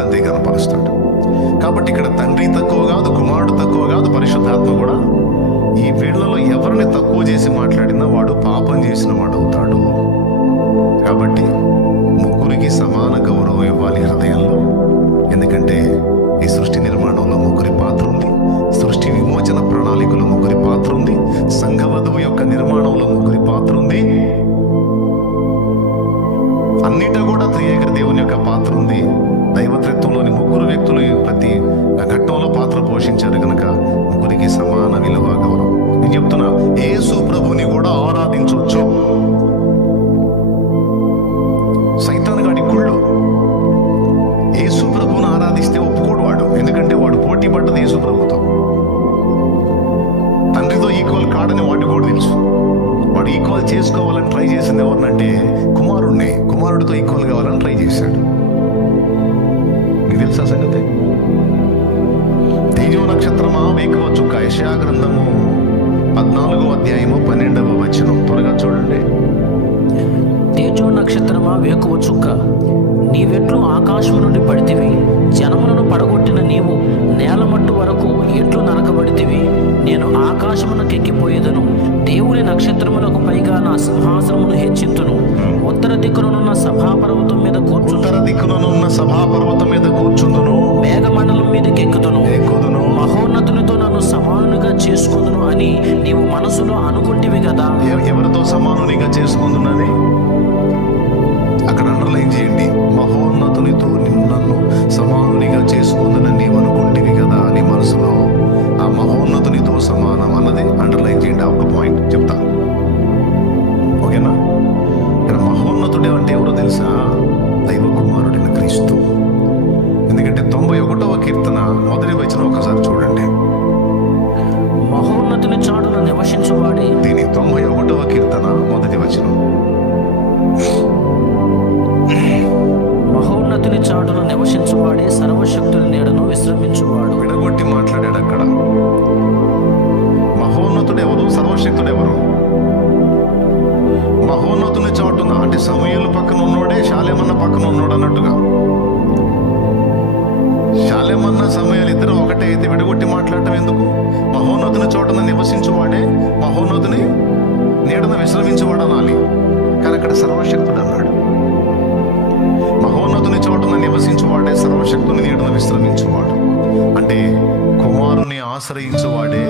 అంతే కనపరుస్తాడు. కాబట్టి ఇక్కడ తండ్రి తక్కువ కాదు కుమారుడు తక్కువ కాదు పరిశుద్ధాత్మ కూడా. ఈ వీళ్ళలో ఎవరిని తక్కువ చేసి మాట్లాడినా వాడు పాపం చేసిన వాడు అవుతాడు. కాబట్టి ముగ్గురికి సమాన గౌరవం ఇవ్వాలి హృదయంలో. ఎందుకంటే ఈ సృష్టి నిర్మాణంలో ముగ్గురి పాత్ర ఉంది. సృష్టి విమోచన ప్రణాళికలో ముగ్గురి పాత్ర ఉంది. సంఘవధువు యొక్క నిర్మాణంలో ముగ్గురి పాత్ర ఉంది. అన్నిట కూడా త్రియేక దేవుని యొక్క పాత్ర ఉంది. దైవత్రిత్వంలోని ముగ్గురు వ్యక్తులు ప్రతి ఘట్టంలో పాత్ర పోషించారు కనుక ముగ్గురికి సమాన విలువ గౌరవం. నేను చెప్తున్నా యేసు ప్రభుని కూడా ఆరాధించవచ్చు. సైతాన్ గాడి కుళ్ళు. యేసు ప్రభుని ఆరాధిస్తే ఒప్పుకోడు వాడు. ఎందుకంటే వాడు పోటీ పడ్డది యేసు ప్రభుతో తండ్రితో ఈక్వల్ కాడని వాడికి కూడా తెలుసు. వాడు ఈక్వల్ చేసుకోవాలని ట్రై చేసింది ఎవరినంటే కుమారుణ్ణి. కుమారుడితో ఈక్వల్ కావాలని ట్రై చేశాడు. తెలుసా సంగతి? తేజో నక్షత్రమా వేకువ చుక్క? యశా గ్రంథము పద్నాలుగో అధ్యాయము పన్నెండవ వచనం. త్వరగా చూడండి. తేజో నక్షత్రమా వేకువ చుక్క? నీవెట్లు ఆకాశం నుండి పడితివి జనములను పడగొట్టిన నీవు నేల మట్టు వరకు ఎట్లు నరకబడితివి. నేను ఆకాశమునకు ఎక్కిపోయేదను దేవుని నక్షత్రములకు పైగా నా సింహాసనమును హెచ్చింతును. ఉత్తర దిక్కునున్న సభాపర్వతం మీద కూర్చుంటును ఉత్తర దిక్కుననున్న సభాపర్వతం మీద కూర్చుందును. మేఘమండలం మీదకి ఎక్కుదును. ఎక్కుదును మహోన్నతునితో నన్ను సమానుగా చేసుకుందును అని నీవు మనసులో అనుకుంటివి కదా. ఎవరితో సమానునిగా చేసుకుంటున్నది అక్కడ అండర్లైన్ చేయండి. మహోన్నతునితో నిన్ను నన్ను సమానునిగా చేసుకుందని నీవు అనుకుంటివి కదా నీ మనసులో. ఆ మహోన్నతునితో సమానం అన్నది అండర్లైన్ చేయండి. ఆ ఒక పాయింట్ చెప్తా. ఓకేనా? ఇక్కడ మహోన్నతుడు అంటే ఎవరో తెలుసా? దైవ కుమారుడైన క్రీస్తు. ఎందుకంటే తొంభై ఒకటవ కీర్తన మొదటి వచ్చిన ఒకసారి చూడండి. మహోన్నతుని చాటున నివసించువాడే. దీని తొంభై ఒకటవ కీర్తన మొదటి వచనం. మహోన్నతుని చాటున నివసించువాడే సర్వశక్తుని నీడను విశ్రమించువాడు. విడగొట్టి మాట్లాడాడు చాటున అంటే పక్కన ఉన్నోడే శాలేమన్న పక్కన ఉన్నాడు అన్నట్టుగా. శాలేమన్న సమయాలు ఇద్దరు ఒకటే అయితే విడగొట్టి మాట్లాడటం ఎందుకు? మహోన్నతుని చోటన నివసించువాడే మహోన్నతుని నీడన విశ్రమించువాడు అనాలి. కానీ అక్కడ సర్వశక్తుడు అన్నాడు. మహోన్నతుని చోటున నివసించువాడే సర్వశక్తుని నీడన విశ్రమించువాడు. అంటే కుమారుని ఆశ్రయించువాడే